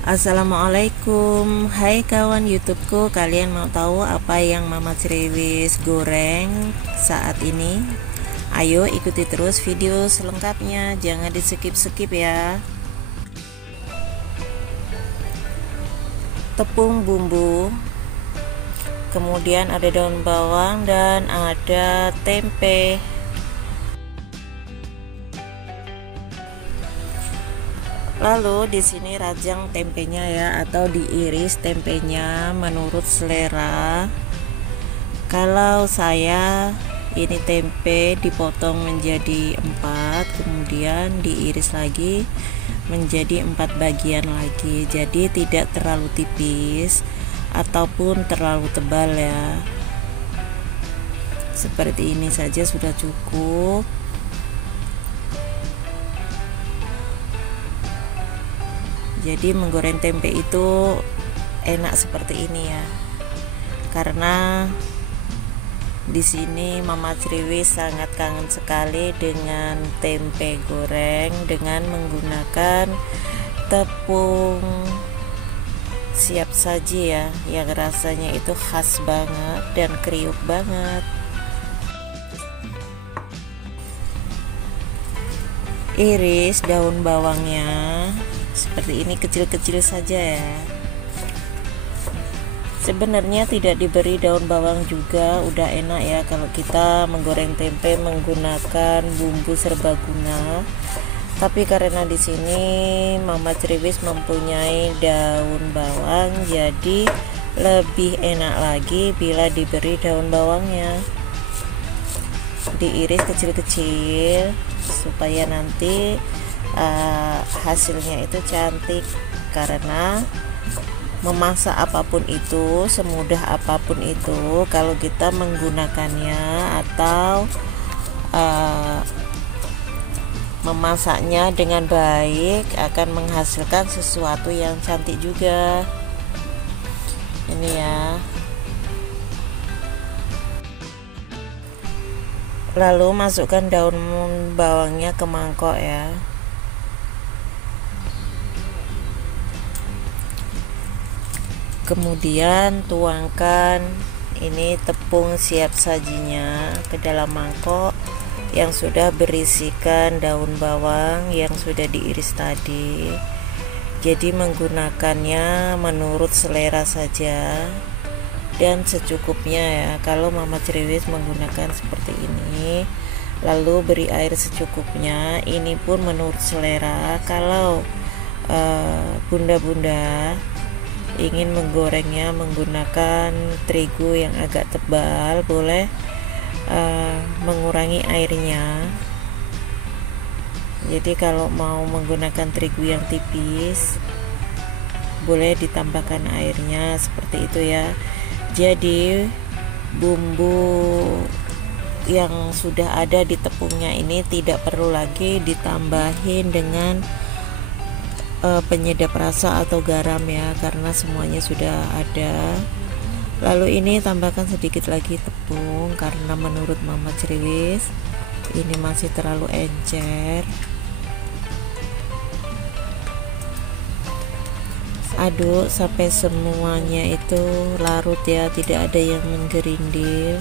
Assalamualaikum, hai kawan YouTubeku. Kalian mau tahu apa yang Mama Ceriwis goreng saat ini? Ayo ikuti terus video selengkapnya, jangan di skip-skip ya. Tepung bumbu, kemudian ada daun bawang dan ada tempe. Lalu di sini rajang tempenya ya, atau diiris tempenya menurut selera. Kalau saya ini tempe dipotong menjadi 4, kemudian diiris lagi menjadi 4 bagian lagi. Jadi tidak terlalu tipis ataupun terlalu tebal ya. Seperti ini saja sudah cukup. Jadi menggoreng tempe itu enak seperti ini ya. Karena di sini Mama Ceriwis sangat kangen sekali dengan tempe goreng dengan menggunakan tepung siap saji ya, yang rasanya itu khas banget dan kriuk banget. Iris daun bawangnya seperti ini kecil-kecil saja ya. Sebenarnya tidak diberi daun bawang juga udah enak ya kalau kita menggoreng tempe menggunakan bumbu serbaguna. Tapi karena di sini Mama Ceriwis mempunyai daun bawang, jadi lebih enak lagi bila diberi daun bawangnya. Diiris kecil-kecil supaya nanti hasilnya itu cantik. Karena memasak apapun itu, semudah apapun itu, kalau kita menggunakannya atau memasaknya dengan baik akan menghasilkan sesuatu yang cantik juga. Ini ya. Lalu masukkan daun bawangnya ke mangkok ya. Kemudian tuangkan ini tepung siap sajinya ke dalam mangkok yang sudah berisikan daun bawang yang sudah diiris tadi. Jadi menggunakannya menurut selera saja dan secukupnya ya. Kalau Mama Ceriwis menggunakan seperti ini, lalu beri air secukupnya. Ini pun menurut selera. Kalau bunda-bunda ingin menggorengnya menggunakan terigu yang agak tebal, boleh mengurangi airnya. Jadi kalau mau menggunakan terigu yang tipis, boleh ditambahkan airnya seperti itu ya. Jadi bumbu yang sudah ada di tepungnya ini tidak perlu lagi ditambahin dengan penyedap rasa atau garam ya, karena semuanya sudah ada. Lalu ini tambahkan sedikit lagi tepung karena menurut Mama Ceriwis ini masih terlalu encer. Aduk sampai semuanya itu larut ya, tidak ada yang menggerindil.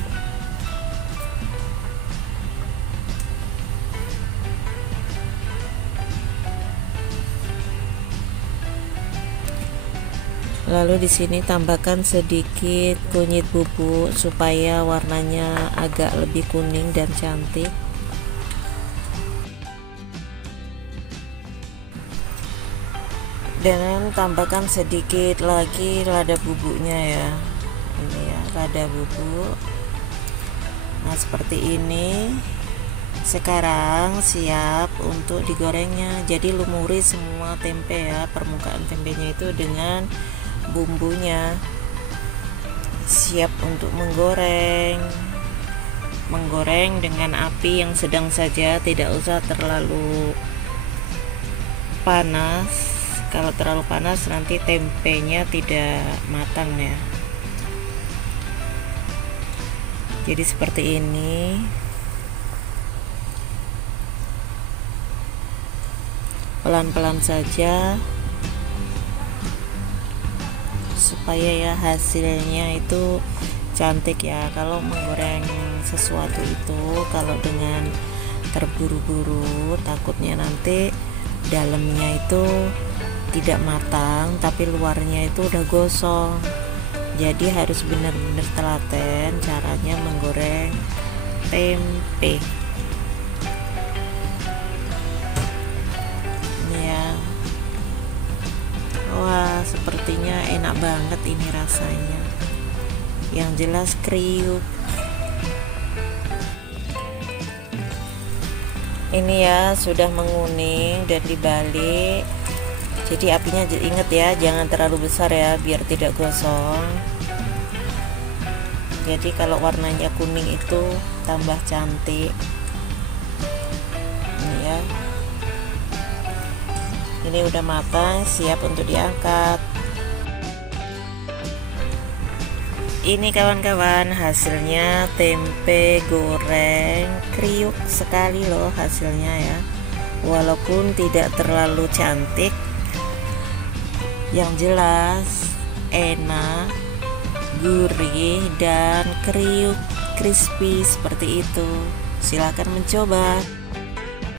Lalu di sini tambahkan sedikit kunyit bubuk supaya warnanya agak lebih kuning dan cantik. Dan tambahkan sedikit lagi lada bubuknya ya. Ini ya, lada bubuk. Nah, seperti ini. Sekarang siap untuk digorengnya. Jadi lumuri semua tempe ya, permukaan tempenya itu dengan bumbunya. Siap untuk menggoreng dengan api yang sedang saja, tidak usah terlalu panas. Kalau terlalu panas nanti tempenya tidak matang ya. Jadi seperti ini. Pelan-pelan saja supaya ya hasilnya itu cantik ya. Kalau menggoreng sesuatu itu kalau dengan terburu-buru takutnya nanti dalamnya itu tidak matang tapi luarnya itu udah gosong. Jadi harus benar-benar telaten caranya menggoreng tempe. Ini ya. Wah, sepertinya enak banget ini rasanya. Yang jelas kriuk. Ini ya sudah menguning dan dibalik. Jadi apinya inget ya, jangan terlalu besar ya biar tidak gosong. Jadi kalau warnanya kuning itu tambah cantik. Ini ya. Ini udah matang, siap untuk diangkat. Ini kawan-kawan hasilnya tempe goreng kriuk sekali loh hasilnya ya. Walaupun tidak terlalu cantik, yang jelas enak, gurih dan kriuk crispy seperti itu. Silakan mencoba.